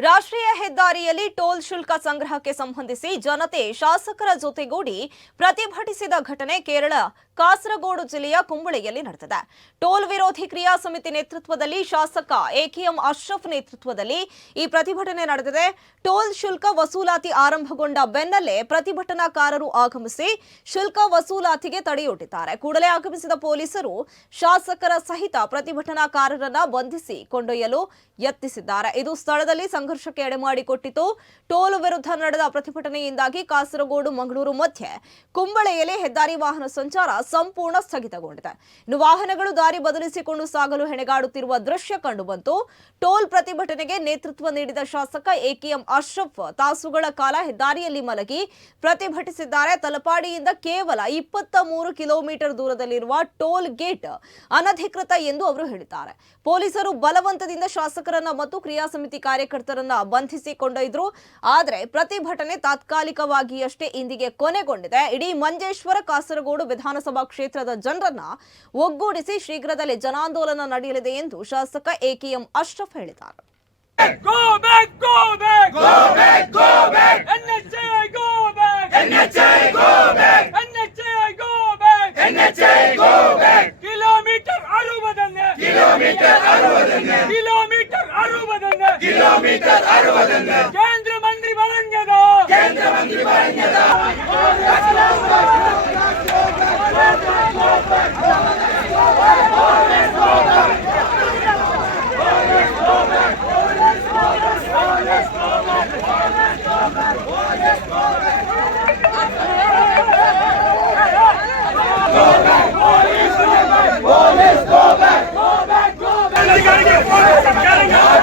ರಾಷ್ಟ್ರೀಯ ಹೆದ್ದಾರಿಯಲ್ಲಿ ಟೋಲ್ ಶುಲ್ಕ ಸಂಗ್ರಹಕ್ಕೆ ಸಂಬಂಧಿಸಿ ಜನತೆ ಶಾಸಕರ ಜೊತೆಗೂಡಿ ಪ್ರತಿಭಟಿಸಿದ ಘಟನೆ ಕೇರಳ ಕಾಸರಗೋಡು ಜಿಲ್ಲೆಯ ಕುಂಬಳೆಯಲ್ಲಿ ನಡೆದಿದೆ. ಟೋಲ್ ವಿರೋಧಿ ಕ್ರಿಯಾ ಸಮಿತಿ ನೇತೃತ್ವದಲ್ಲಿ ಶಾಸಕ ಎಕೆಎಂ ಅಶ್ರಫ್ ನೇತೃತ್ವದಲ್ಲಿ ಈ ಪ್ರತಿಭಟನೆ ನಡೆದಿದೆ. ಟೋಲ್ ಶುಲ್ಕ ವಸೂಲಾತಿ ಆರಂಭಗೊಂಡ ಬೆನ್ನಲ್ಲೇ ಪ್ರತಿಭಟನಾಕಾರರು ಆಗಮಿಸಿ ಶುಲ್ಕ ವಸೂಲಾತಿಗೆ ತಡೆಯೊಡ್ಡಿದ್ದಾರೆ. ಕೂಡಲೇ ಆಗಮಿಸಿದ ಪೊಲೀಸರು ಶಾಸಕರ ಸಹಿತ ಪ್ರತಿಭಟನಾಕಾರರನ್ನ ಬಂಧಿಸಿ ಕೊಂಡೊಯ್ಯಲು ಯತ್ನಿಸಿದ್ದಾರೆ. ಇದು ಸ್ಥಳದಲ್ಲಿ ಸಂಘರ್ಷಕ್ಕೆ ಎಡೆಮಾಡಿಕೊಟ್ಟಿತು ಟೋಲ್ ವಿರುದ್ಧ ನಡೆದ ಪ್ರತಿಭಟನೆಯಿಂದಾಗಿ ಕಾಸರಗೋಡು, ಮಂಗಳೂರು ಮಧ್ಯೆ ಕುಂಬಳೆಯಲ್ಲಿ ಹೆದ್ದಾರಿ ವಾಹನ ಸಂಚಾರ ಸಂಪೂರ್ಣ ಸ್ಥಗಿತಗೊಂಡಿದೆ. ಇನ್ನು ವಾಹನಗಳು ದಾರಿ ಬದಲಿಸಿಕೊಂಡು ಸಾಗಲು ಹೆಣಗಾಡುತ್ತಿರುವ ದೃಶ್ಯ ಕಂಡುಬಂತು. ಟೋಲ್ ಪ್ರತಿಭಟನೆಗೆ ನೇತೃತ್ವ ನೀಡಿದ ಶಾಸಕ ಎಕೆಎಂ ಅಶ್ರಫ್ ತಾಸುಗಳ ಕಾಲ ಹೆದ್ದಾರಿಯಲ್ಲಿ ಮಲಗಿ ಪ್ರತಿಭಟಿಸಿದ್ದಾರೆ. ತಲಪಾಡಿಯಿಂದ ಕೇವಲ ಇಪ್ಪತ್ತ ಮೂರು ಕಿಲೋಮೀಟರ್ ದೂರದಲ್ಲಿರುವ ಟೋಲ್ ಗೇಟ್ ಅನಧಿಕೃತ ಎಂದು ಅವರು ಹೇಳಿದ್ದಾರೆ. ಪೊಲೀಸರು ಬಲವಂತದಿಂದ ಶಾಸಕರನ್ನ ಮತ್ತು ಕ್ರಿಯಾ ಸಮಿತಿ ಕಾರ್ಯಕರ್ತರನ್ನ ಬಂಧಿಸಿ ಕೊಂಡೊಯ್ದ್ರು ಆದರೆ ಪ್ರತಿಭಟನೆ ತಾತ್ಕಾಲಿಕವಾಗಿಯಷ್ಟೇ ಇಂದಿಗೆ ಕೊನೆಗೊಂಡಿದೆ. ಇಡೀ ಮಂಜೇಶ್ವರ, ಕಾಸರಗೋಡು ವಿಧಾನಸಭಾ ಕ್ಷೇತ್ರದ ಜನರನ್ನ ಒಗ್ಗೂಡಿಸಿ ಶೀಘ್ರದಲ್ಲೇ ಜನಾಂದೋಲನ ನಡೆಯಲಿದೆ ಎಂದು ಶಾಸಕ ಎಕೆಎಂ ಅಶ್ರಫ್ ಹೇಳಿದ್ದಾರೆ. ಕಿಲೋಮೀಟರ್ ಅರುವದನ್ನ ಕಿಲೋಮೀಟರ್ ಅರುವದನ್ನ ಕಿಲೋಮೀಟರ್ ಅರುವದನ್ನ ಕಿಲೋಮೀಟರ್ ಅರುವದನ್ನ Yes, Father!